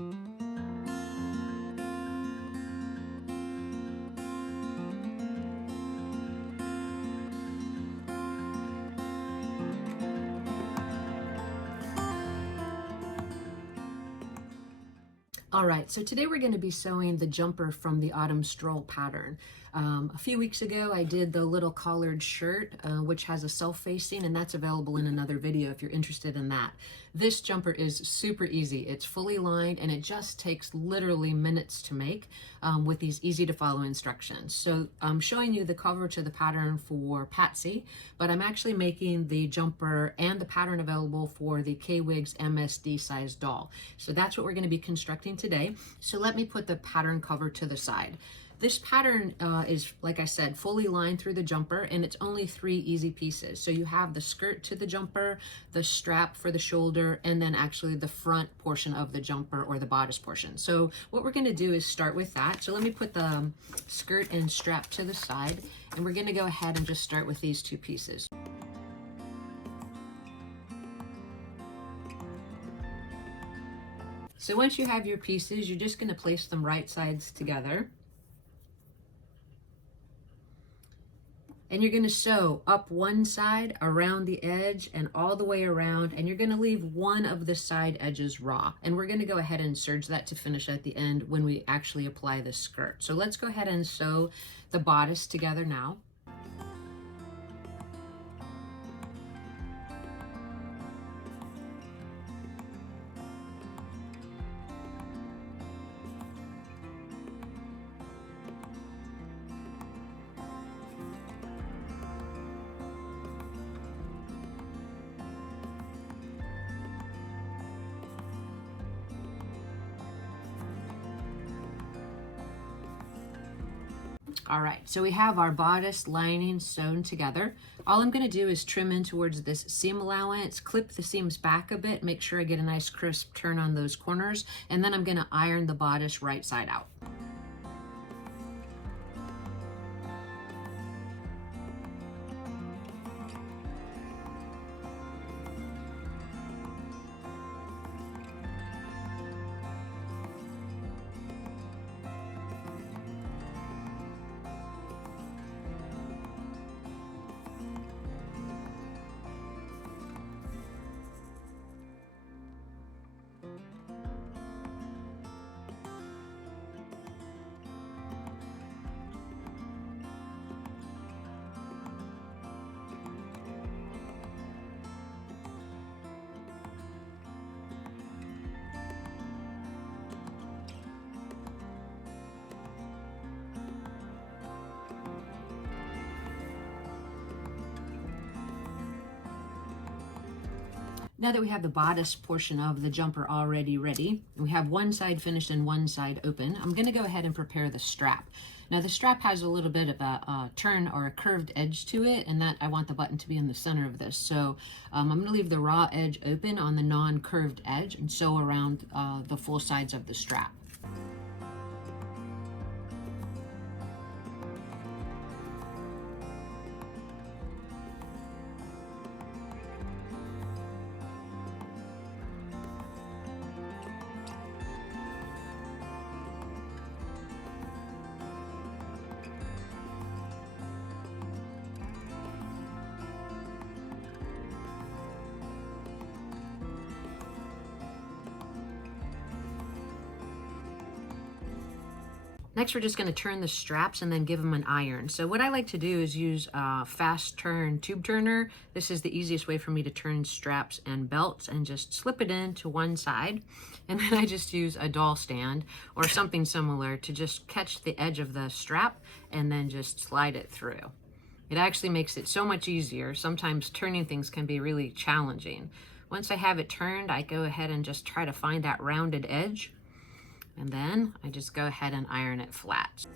All right, so today we're going to be sewing the jumper from the autumn stroll pattern. A few weeks ago I did the little collared shirt, which has a self-facing, and that's available in another video if you're interested in that. This jumper is super easy. It's fully lined and it just takes literally minutes to make with these easy to follow instructions. So I'm showing you the cover to the pattern for Patsy, but I'm actually making the jumper and the pattern available for the K-Wigs MSD size doll. So that's what we're going to be constructing today. So let me put the pattern cover to the side. This pattern is, like I said, fully lined through the jumper, and it's only 3 easy pieces. So you have the skirt to the jumper, the strap for the shoulder, and then actually the front portion of the jumper, or the bodice portion. So what we're going to do is start with that. So let me put the skirt and strap to the side, and we're going to go ahead and just start with these 2 pieces. So once you have your pieces, you're just going to place them right sides together. And you're going to sew up one side, around the edge, and all the way around, and you're going to leave one of the side edges raw. And we're going to go ahead and serge that to finish at the end when we actually apply the skirt. So let's go ahead and sew the bodice together now. All right, so we have our bodice lining sewn together. All I'm going to do is trim in towards this seam allowance, clip the seams back a bit, make sure I get a nice crisp turn on those corners, and then I'm going to iron the bodice right side out. Now that we have the bodice portion of the jumper already ready, and we have one side finished and one side open, I'm going to go ahead and prepare the strap. Now the strap has a little bit of a turn or a curved edge to it, and that I want the button to be in the center of this. So I'm going to leave the raw edge open on the non-curved edge and sew around the full sides of the strap. Next, we're just going to turn the straps and then give them an iron. So what I like to do is use a fast turn tube turner. This is the easiest way for me to turn straps and belts, and just slip it in to one side. And then I just use a doll stand or something similar to just catch the edge of the strap and then just slide it through. It actually makes it so much easier. Sometimes turning things can be really challenging. Once I have it turned, I go ahead and just try to find that rounded edge. And then I just go ahead and iron it flat.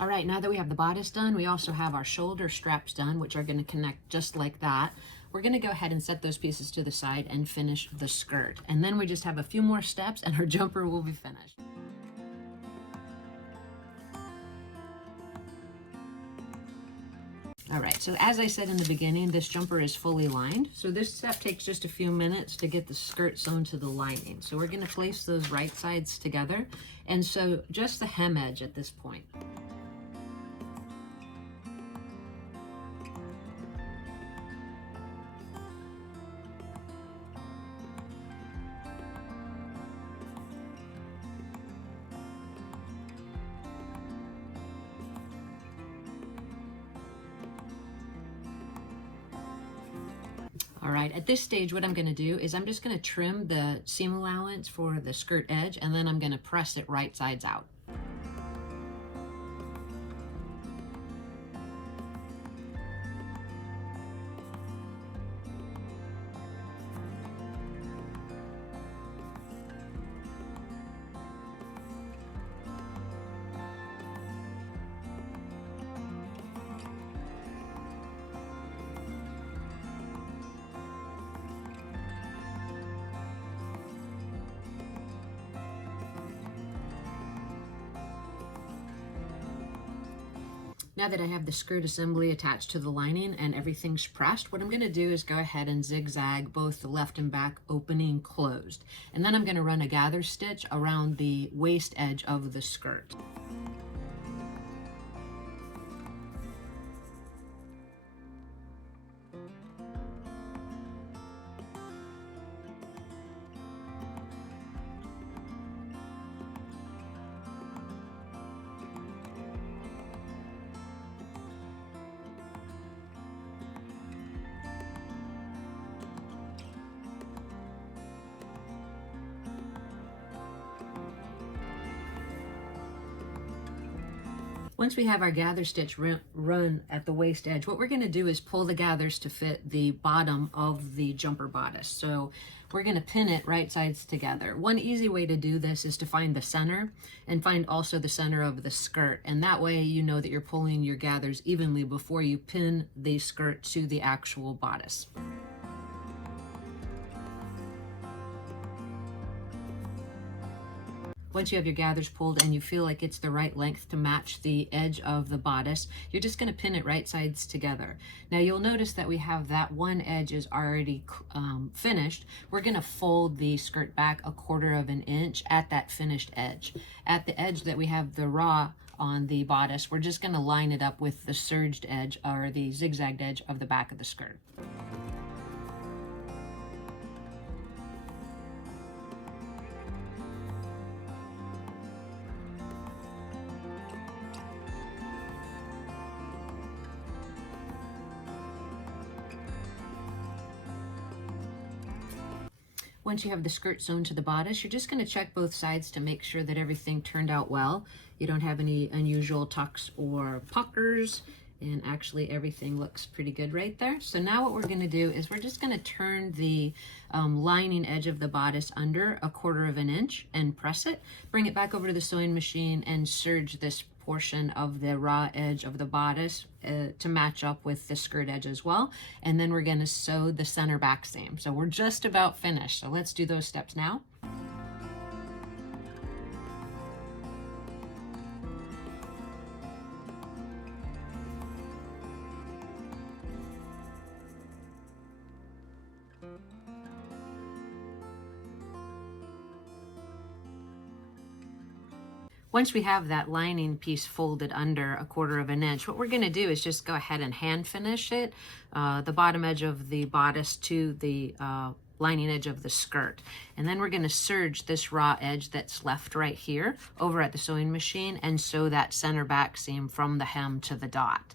All right, now that we have the bodice done, we also have our shoulder straps done, which are going to connect just like that. We're going to go ahead and set those pieces to the side and finish the skirt. And then we just have a few more steps and our jumper will be finished. All right, so as I said in the beginning, this jumper is fully lined. So this step takes just a few minutes to get the skirt sewn to the lining. So we're going to place those right sides together and sew just the hem edge at this point. All right, at this stage, what I'm going to do is I'm just going to trim the seam allowance for the skirt edge, and then I'm going to press it right sides out. Now that I have the skirt assembly attached to the lining and everything's pressed, what I'm going to do is go ahead and zigzag both the left and back opening closed. And then I'm going to run a gather stitch around the waist edge of the skirt. Once we have our gather stitch run at the waist edge, what we're going to do is pull the gathers to fit the bottom of the jumper bodice. So we're going to pin it right sides together. One easy way to do this is to find the center and find also the center of the skirt. And that way you know that you're pulling your gathers evenly before you pin the skirt to the actual bodice. Once you have your gathers pulled and you feel like it's the right length to match the edge of the bodice, you're just going to pin it right sides together. Now you'll notice that we have that one edge is already finished. We're going to fold the skirt back 1/4 inch at that finished edge. At the edge that we have the raw on the bodice, we're just going to line it up with the serged edge or the zigzagged edge of the back of the skirt. Once you have the skirt sewn to the bodice, you're just going to check both sides to make sure that everything turned out well. You don't have any unusual tucks or puckers, and actually everything looks pretty good right there. So now what we're going to do is we're just going to turn the lining edge of the bodice under 1/4 inch and press it, bring it back over to the sewing machine and serge this portion of the raw edge of the bodice to match up with the skirt edge as well. And then we're going to sew the center back seam. So we're just about finished. So let's do those steps now. Once we have that lining piece folded under 1/4 inch, what we're going to do is just go ahead and hand finish it, the bottom edge of the bodice to the lining edge of the skirt. And then we're going to serge this raw edge that's left right here over at the sewing machine and sew that center back seam from the hem to the dot.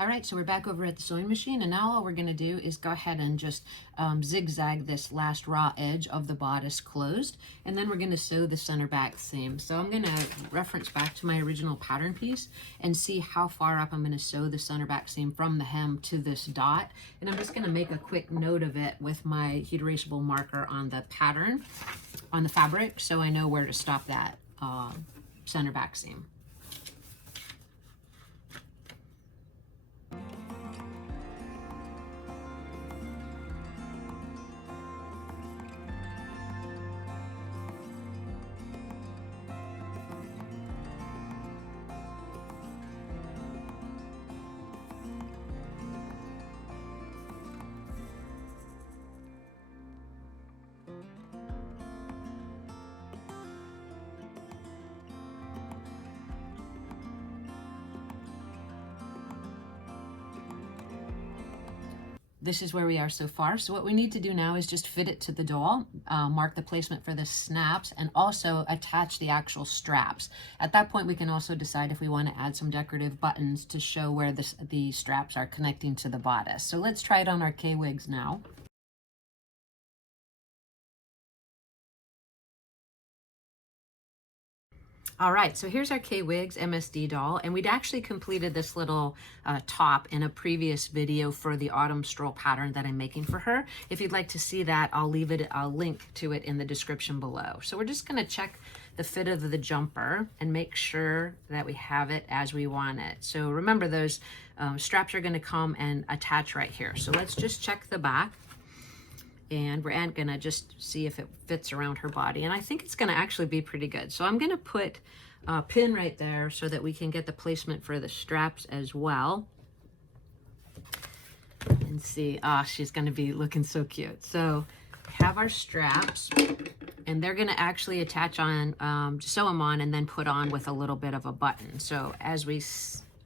All right, so we're back over at the sewing machine, and now all we're going to do is go ahead and just zigzag this last raw edge of the bodice closed, and then we're going to sew the center back seam. So I'm going to reference back to my original pattern piece and see how far up I'm going to sew the center back seam from the hem to this dot, and I'm just going to make a quick note of it with my heat erasable marker on the pattern, on the fabric, so I know where to stop that center back seam. This is where we are so far. So what we need to do now is just fit it to the doll, mark the placement for the snaps, and also attach the actual straps. At that point, we can also decide if we want to add some decorative buttons to show where the straps are connecting to the bodice. So let's try it on our K-wigs now. All right, so here's our K-Wigs MSD doll, and we'd actually completed this little top in a previous video for the autumn stroll pattern that I'm making for her. If you'd like to see that, I'll leave it a link to it in the description below. So we're just gonna check the fit of the jumper and make sure that we have it as we want it. So remember, those straps are gonna come and attach right here. So let's just check the back. And we're gonna just see if it fits around her body. And I think it's gonna actually be pretty good. So I'm gonna put a pin right there so that we can get the placement for the straps as well. And see, she's gonna be looking so cute. So have our straps, and they're gonna actually attach on, sew them on and then put on with a little bit of a button. So as we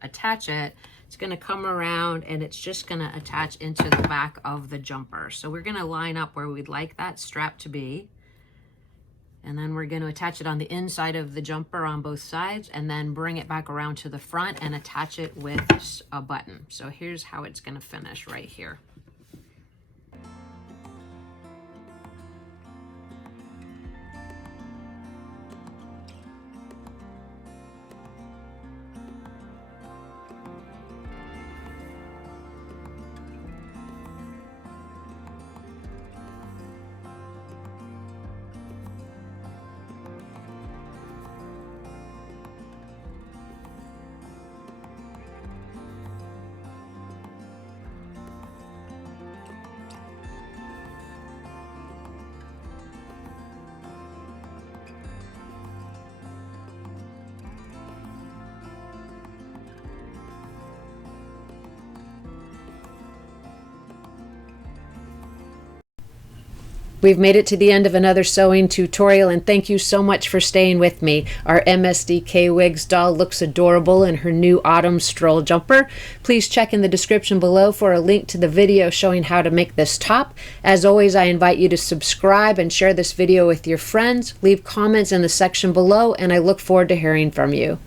attach it, it's going to come around and it's just going to attach into the back of the jumper. So we're going to line up where we'd like that strap to be. And then we're going to attach it on the inside of the jumper on both sides, and then bring it back around to the front and attach it with a button. So here's how it's going to finish right here. We've made it to the end of another sewing tutorial, and thank you so much for staying with me. Our MSD K-Wigs doll looks adorable in her new autumn stroll jumper. Please check in the description below for a link to the video showing how to make this top. As always, I invite you to subscribe and share this video with your friends. Leave comments in the section below, and I look forward to hearing from you.